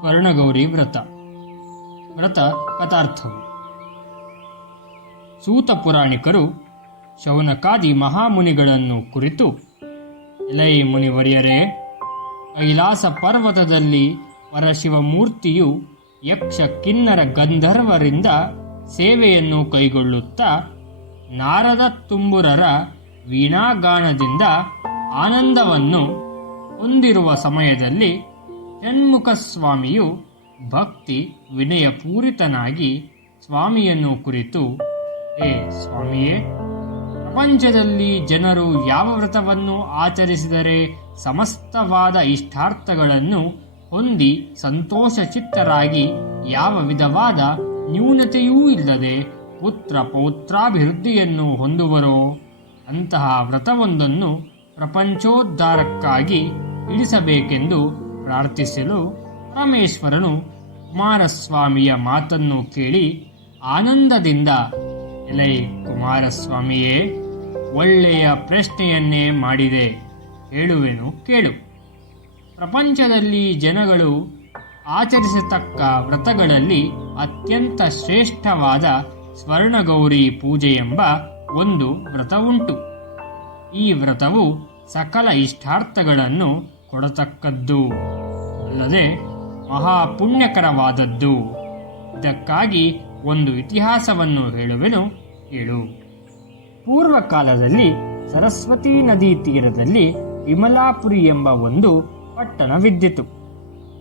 ಸ್ವರ್ಣಗೌರಿ ವ್ರತ. ವ್ರತ ಕಥಾರ್ಥವು. ಸೂತ ಪುರಾಣಿಕರು ಶೌನಕಾದಿ ಮಹಾಮುನಿಗಳನ್ನು ಕುರಿತು, ಎಲೈ ಮುನಿವರ್ಯರೇ, ಕೈಲಾಸ ಪರ್ವತದಲ್ಲಿ ಪರಶಿವಮೂರ್ತಿಯು ಯಕ್ಷ ಕಿನ್ನರ ಗಂಧರ್ವರಿಂದ ಸೇವೆಯನ್ನು ಕೈಗೊಳ್ಳುತ್ತಾ ನಾರದ ತುಂಬುರರ ವೀಣಾಗಾನದಿಂದ ಆನಂದವನ್ನು ಹೊಂದಿರುವ ಸಮಯದಲ್ಲಿ ಷಣ್ಮುಖ ಸ್ವಾಮಿಯು ಭಕ್ತಿ ವಿನಯಪೂರಿತನಾಗಿ ಸ್ವಾಮಿಯನ್ನು ಕುರಿತು, ಹೇ ಸ್ವಾಮಿಯೇ, ಪ್ರಪಂಚದಲ್ಲಿ ಜನರು ಯಾವ ವ್ರತವನ್ನು ಆಚರಿಸಿದರೆ ಸಮಸ್ತವಾದ ಇಷ್ಟಾರ್ಥಗಳನ್ನು ಹೊಂದಿ ಸಂತೋಷಚಿತ್ತರಾಗಿ ಯಾವ ವಿಧವಾದ ನ್ಯೂನತೆಯೂ ಇಲ್ಲದೆ ಪುತ್ರ ಪೌತ್ರಾಭಿವೃದ್ಧಿಯನ್ನು ಹೊಂದುವರೋ ಅಂತಹ ವ್ರತವೊಂದನ್ನು ಪ್ರಪಂಚೋದ್ಧಾರಕ್ಕಾಗಿ ಇಳಿಸಬೇಕೆಂದು ಪ್ರಾರ್ಥಿಸಲು ಪರಮೇಶ್ವರನು ಕುಮಾರಸ್ವಾಮಿಯ ಮಾತನ್ನು ಕೇಳಿ ಆನಂದದಿಂದ, ಎಲೈ ಕುಮಾರಸ್ವಾಮಿಯೇ, ಒಳ್ಳೆಯ ಪ್ರಶ್ನೆಯನ್ನೇ ಮಾಡಿದೆ, ಹೇಳುವೆನು ಕೇಳು. ಪ್ರಪಂಚದಲ್ಲಿ ಜನಗಳು ಆಚರಿಸತಕ್ಕ ವ್ರತಗಳಲ್ಲಿ ಅತ್ಯಂತ ಶ್ರೇಷ್ಠವಾದ ಸ್ವರ್ಣಗೌರಿ ಪೂಜೆಯೆಂಬ ಒಂದು ವ್ರತ ಉಂಟು. ಈ ವ್ರತವು ಸಕಲ ಇಷ್ಟಾರ್ಥಗಳನ್ನು ಕೊಡತಕ್ಕದ್ದು, ಅಲ್ಲದೆ ಮಹಾಪುಣ್ಯಕರವಾದದ್ದು. ಇದಕ್ಕಾಗಿ ಒಂದು ಇತಿಹಾಸವನ್ನು ಹೇಳುವೆನು ಕೇಳು. ಪೂರ್ವಕಾಲದಲ್ಲಿ ಸರಸ್ವತೀ ನದಿ ತೀರದಲ್ಲಿ ವಿಮಲಾಪುರಿ ಎಂಬ ಒಂದು ಪಟ್ಟಣವಿದ್ದಿತು.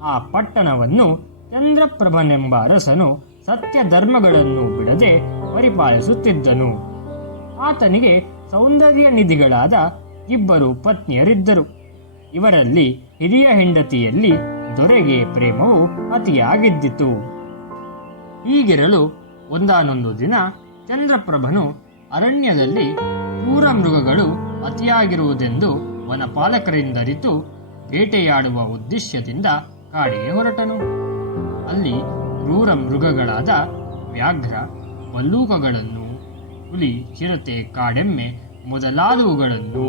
ಆ ಪಟ್ಟಣವನ್ನು ಚಂದ್ರಪ್ರಭನೆಂಬ ಅರಸನು ಸತ್ಯ ಧರ್ಮಗಳನ್ನು ಬಿಡದೆ ಪರಿಪಾಲಿಸುತ್ತಿದ್ದನು. ಆತನಿಗೆ ಸೌಂದರ್ಯ ನಿಧಿಗಳಾದ ಇಬ್ಬರು ಪತ್ನಿಯರಿದ್ದರು. ಇವರಲ್ಲಿ ಹಿರಿಯ ಹೆಂಡತಿಯಲ್ಲಿ ದೊರೆಗೆ ಪ್ರೇಮವು ಅತಿಯಾಗಿದ್ದಿತು. ಹೀಗಿರಲು ಒಂದಾನೊಂದು ದಿನ ಚಂದ್ರಪ್ರಭನು ಅರಣ್ಯದಲ್ಲಿ ಕ್ರೂರ ಮೃಗಗಳು ಅತಿಯಾಗಿರುವುದೆಂದು ವನಪಾಲಕರಿಂದರಿತು ಬೇಟೆಯಾಡುವ ಉದ್ದೇಶದಿಂದ ಕಾಡಿಗೆ ಹೊರಟನು. ಅಲ್ಲಿ ಕ್ರೂರ ಮೃಗಗಳಾದ ವ್ಯಾಘ್ರ, ಭಲ್ಲೂಕಗಳನ್ನು, ಹುಲಿ, ಚಿರತೆ, ಕಾಡೆಮ್ಮೆ ಮೊದಲಾದವುಗಳನ್ನು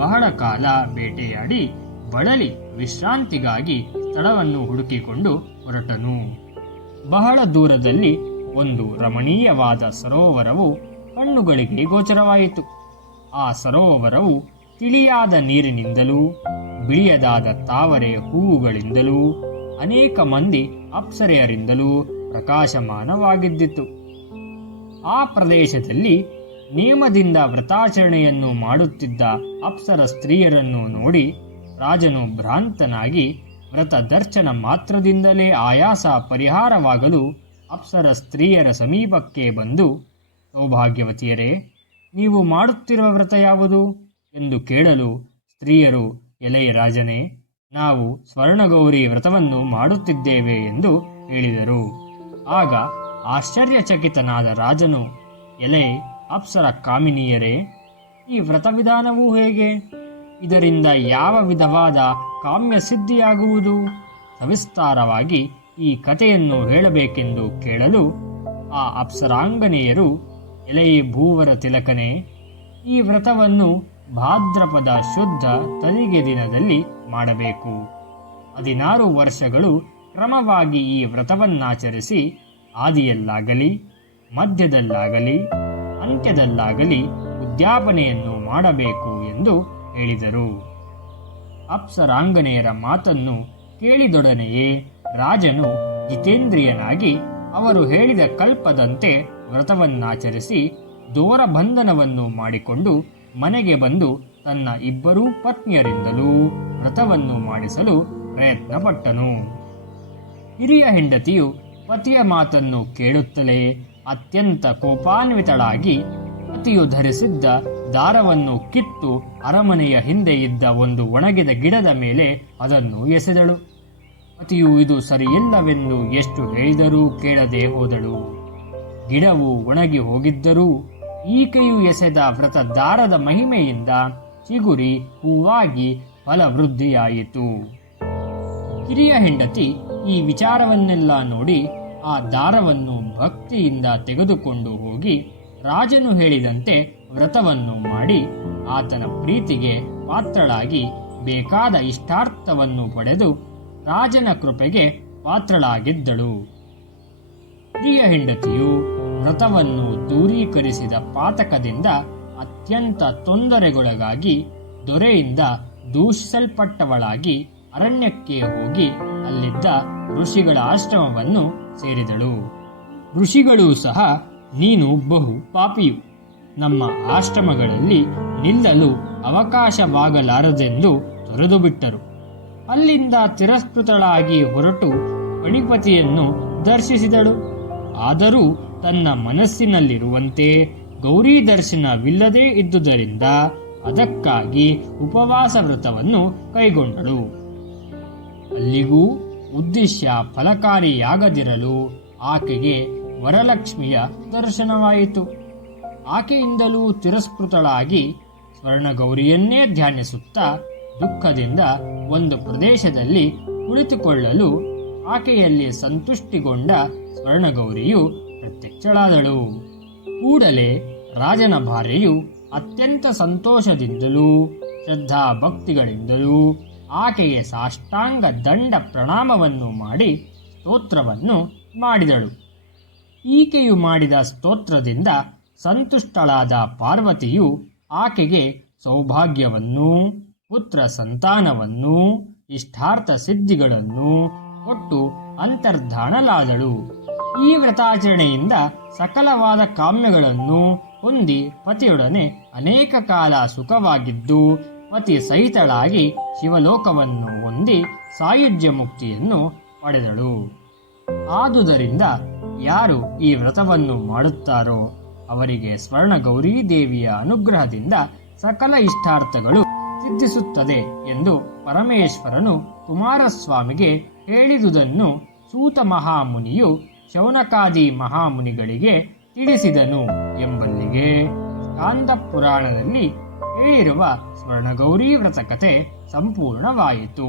ಬಹಳ ಕಾಲ ಬೇಟೆಯಾಡಿ ಬಳಲಿ ವಿಶ್ರಾಂತಿಗಾಗಿ ಸ್ಥಳವನ್ನು ಹುಡುಕಿಕೊಂಡು ಹೊರಟನು. ಬಹಳ ದೂರದಲ್ಲಿ ಒಂದು ರಮಣೀಯವಾದ ಸರೋವರವು ಕಣ್ಣುಗಳಿಗೆ ಗೋಚರವಾಯಿತು. ಆ ಸರೋವರವು ತಿಳಿಯಾದ ನೀರಿನಿಂದಲೂ ಬಿಳಿಯದಾದ ತಾವರೆ ಹೂವುಗಳಿಂದಲೂ ಅನೇಕ ಮಂದಿ ಅಪ್ಸರೆಯರಿಂದಲೂ ಪ್ರಕಾಶಮಾನವಾಗಿದ್ದಿತು. ಆ ಪ್ರದೇಶದಲ್ಲಿ ನೇಮದಿಂದ ವ್ರತಾಚರಣೆಯನ್ನು ಮಾಡುತ್ತಿದ್ದ ಅಪ್ಸರ ಸ್ತ್ರೀಯರನ್ನು ನೋಡಿ ರಾಜನು ಭ್ರಾಂತನಾಗಿ ವ್ರತ ದರ್ಶನ ಮಾತ್ರದಿಂದಲೇ ಆಯಾಸ ಪರಿಹಾರವಾಗಲು ಅಪ್ಸರ ಸ್ತ್ರೀಯರ ಸಮೀಪಕ್ಕೆ ಬಂದು, ಸೌಭಾಗ್ಯವತಿಯರೇ, ನೀವು ಮಾಡುತ್ತಿರುವ ವ್ರತ ಯಾವುದು ಎಂದು ಕೇಳಲು ಸ್ತ್ರೀಯರು, ಎಲೆಯ ರಾಜನೇ, ನಾವು ಸ್ವರ್ಣಗೌರಿ ವ್ರತವನ್ನು ಮಾಡುತ್ತಿದ್ದೇವೆ ಎಂದು ಹೇಳಿದರು. ಆಗ ಆಶ್ಚರ್ಯಚಕಿತನಾದ ರಾಜನು, ಎಲೆ ಅಪ್ಸರ ಕಾಮಿನಿಯರೇ, ಈ ವ್ರತವಿಧಾನವೂ ಹೇಗೆ? ಇದರಿಂದ ಯಾವ ವಿಧವಾದ ಕಾಮ್ಯ ಸಿದ್ಧಿಯಾಗುವುದು? ಸವಿಸ್ತಾರವಾಗಿ ಈ ಕಥೆಯನ್ನು ಹೇಳಬೇಕೆಂದು ಕೇಳಲು ಆ ಅಪ್ಸರಾಂಗನೆಯರು, ಎಲೆ ಭೂವರ ತಿಲಕನೇ, ಈ ವ್ರತವನ್ನು ಭಾದ್ರಪದ ಶುದ್ಧ ತಲಿಗೆ ದಿನದಲ್ಲಿ ಮಾಡಬೇಕು. 16 ವರ್ಷಗಳು ಕ್ರಮವಾಗಿ ಈ ವ್ರತವನ್ನಾಚರಿಸಿ ಆದಿಯಲ್ಲಾಗಲಿ ಮಧ್ಯದಲ್ಲಾಗಲಿ ಅಂತ್ಯದಲ್ಲಾಗಲಿ ಉದ್ಯಾಪನೆಯನ್ನು ಮಾಡಬೇಕು ಎಂದು ಹೇಳಿದರು. ಅಪ್ಸರಾಂಗನೆಯರ ಮಾತನ್ನು ಕೇಳಿದೊಡನೆಯೇ ರಾಜನು ಜಿತೇಂದ್ರಿಯನಾಗಿ ಅವರು ಹೇಳಿದ ಕಲ್ಪದಂತೆ ವ್ರತವನ್ನಾಚರಿಸಿ ದೋರಬಂಧನವನ್ನು ಮಾಡಿಕೊಂಡು ಮನೆಗೆ ಬಂದು ತನ್ನ ಇಬ್ಬರೂ ಪತ್ನಿಯರಿಂದಲೂ ವ್ರತವನ್ನು ಮಾಡಿಸಲು ಪ್ರಯತ್ನಪಟ್ಟನು. ಹಿರಿಯ ಹೆಂಡತಿಯು ಪತಿಯ ಮಾತನ್ನು ಕೇಳುತ್ತಲೇ ಅತ್ಯಂತ ಕೋಪಾನ್ವಿತಳಾಗಿ ಪತಿಯು ಧರಿಸಿದ್ದ ದಾರವನ್ನು ಕಿತ್ತು ಅರಮನೆಯ ಹಿಂದೆ ಇದ್ದ ಒಂದು ಒಣಗಿದ ಗಿಡದ ಮೇಲೆ ಅದನ್ನು ಎಸೆದಳು. ಪತಿಯು ಇದು ಸರಿಯಿಲ್ಲವೆಂದು ಎಷ್ಟು ಹೇಳಿದರೂ ಕೇಳದೆ ಹೋದಳು. ಗಿಡವು ಒಣಗಿ ಹೋಗಿದ್ದರೂ ಈಕೆಯು ಎಸೆದ ವ್ರತ ದಾರದ ಮಹಿಮೆಯಿಂದ ಚಿಗುರಿ ಹೂವಾಗಿ ಫಲವೃದ್ಧಿಯಾಯಿತು. ಹಿರಿಯ ಹೆಂಡತಿ ಈ ವಿಚಾರವನ್ನೆಲ್ಲ ನೋಡಿ ಆ ದಾರವನ್ನು ಭಕ್ತಿಯಿಂದ ತೆಗೆದುಕೊಂಡು ಹೋಗಿ ರಾಜನು ಹೇಳಿದಂತೆ ವ್ರತವನ್ನು ಮಾಡಿ ಆತನ ಪ್ರೀತಿಗೆ ಪಾತ್ರಳಾಗಿ ಬೇಕಾದ ಇಷ್ಟಾರ್ಥವನ್ನು ಪಡೆದು ರಾಜನ ಕೃಪೆಗೆ ಪಾತ್ರಳಾಗಿದ್ದಳು. ಪ್ರಿಯ ಹೆಂಡತಿಯು ವ್ರತವನ್ನು ದೂರೀಕರಿಸಿದ ಪಾತಕದಿಂದ ಅತ್ಯಂತ ತೊಂದರೆಗೊಳಗಾಗಿ ದೊರೆಯಿಂದ ದೂಷಿಸಲ್ಪಟ್ಟವಳಾಗಿ ಅರಣ್ಯಕ್ಕೆ ಹೋಗಿ ಅಲ್ಲಿದ್ದ ಋಷಿಗಳ ಆಶ್ರಮವನ್ನು ಸೇರಿದಳು. ಋಷಿಗಳೂ ಸಹ ನೀನು ಬಹು ಪಾಪಿಯು, ನಮ್ಮ ಆಶ್ರಮಗಳಲ್ಲಿ ನಿಲ್ಲಲು ಅವಕಾಶವಾಗಲಾರದೆಂದು ತೊರೆದು ಬಿಟ್ಟರು. ಅಲ್ಲಿಂದ ತಿರಸ್ಕೃತಳಾಗಿ ಹೊರಟು ಪಣಿಪತಿಯನ್ನು ದರ್ಶಿಸಿದಳು. ಆದರೂ ತನ್ನ ಮನಸ್ಸಿನಲ್ಲಿರುವಂತೆ ಗೌರಿ ದರ್ಶನವಿಲ್ಲದೇ ಇದ್ದುದರಿಂದ ಅದಕ್ಕಾಗಿ ಉಪವಾಸ ವ್ರತವನ್ನು ಕೈಗೊಂಡಳು. ಅಲ್ಲಿಗೂ ಉದ್ದೇಶ ಫಲಕಾರಿಯಾಗದಿರಲು ಆಕೆಗೆ ವರಲಕ್ಷ್ಮಿಯ ದರ್ಶನವಾಯಿತು. ಆಕೆಯಿಂದಲೂ ತಿರಸ್ಕೃತಳಾಗಿ ಸ್ವರ್ಣಗೌರಿಯನ್ನೇ ಧ್ಯಾನಿಸುತ್ತಾ ದುಃಖದಿಂದ ಒಂದು ಪ್ರದೇಶದಲ್ಲಿ ಕುಳಿತುಕೊಳ್ಳಲು ಆಕೆಯಲ್ಲಿ ಸಂತುಷ್ಟಿಗೊಂಡ ಸ್ವರ್ಣಗೌರಿಯು ಪ್ರತ್ಯಕ್ಷಳಾದಳು. ಕೂಡಲೇ ರಾಜನ ಭಾರ್ಯೆಯು ಅತ್ಯಂತ ಸಂತೋಷದಿಂದಲೂ ಶ್ರದ್ಧಾಭಕ್ತಿಗಳಿಂದಲೂ ಆಕೆಗೆ ಸಾಷ್ಟಾಂಗ ದಂಡ ಪ್ರಣಾಮವನ್ನು ಮಾಡಿ ಸ್ತೋತ್ರವನ್ನು ಮಾಡಿದಳು. ಈಕೆಯು ಮಾಡಿದ ಸ್ತೋತ್ರದಿಂದ ಸಂತುಷ್ಟಳಾದ ಪಾರ್ವತಿಯು ಆಕೆಗೆ ಸೌಭಾಗ್ಯವನ್ನೂ ಪುತ್ರ ಸಂತಾನವನ್ನೂ ಇಷ್ಟಾರ್ಥ ಸಿದ್ಧಿಗಳನ್ನು ಕೊಟ್ಟು ಅಂತರ್ಧಾನಳಾದಳು. ಈ ವ್ರತಾಚರಣೆಯಿಂದ ಸಕಲವಾದ ಕಾಮ್ಯಗಳನ್ನು ಹೊಂದಿ ಪತಿಯೊಡನೆ ಅನೇಕ ಕಾಲ ಸುಖವಾಗಿದ್ದು ಪತಿ ಸಹಿತಳಾಗಿ ಶಿವಲೋಕವನ್ನು ಹೊಂದಿ ಸಾಯುಜ್ಯ ಮುಕ್ತಿಯನ್ನು ಪಡೆದಳು. ಆದುದರಿಂದ ಯಾರು ಈ ವ್ರತವನ್ನು ಮಾಡುತ್ತಾರೋ ಅವರಿಗೆ ಸ್ವರ್ಣಗೌರಿ ದೇವಿಯ ಅನುಗ್ರಹದಿಂದ ಸಕಲ ಇಷ್ಟಾರ್ಥಗಳು ಸಿದ್ಧಿಸುತ್ತದೆ ಎಂದು ಪರಮೇಶ್ವರನು ಕುಮಾರಸ್ವಾಮಿಗೆ ಹೇಳಿದುದನ್ನು ಸೂತ ಮಹಾಮುನಿಯು ಶೌನಕಾದಿ ಮಹಾಮುನಿಗಳಿಗೆ ತಿಳಿಸಿದನು ಎಂಬಲ್ಲಿಗೆ ಸ್ಕಾಂದ ಪುರಾಣದಲ್ಲಿ ಹೇಳಿರುವ ಸ್ವರ್ಣಗೌರಿ ವ್ರತ ಕಥೆ ಸಂಪೂರ್ಣವಾಯಿತು.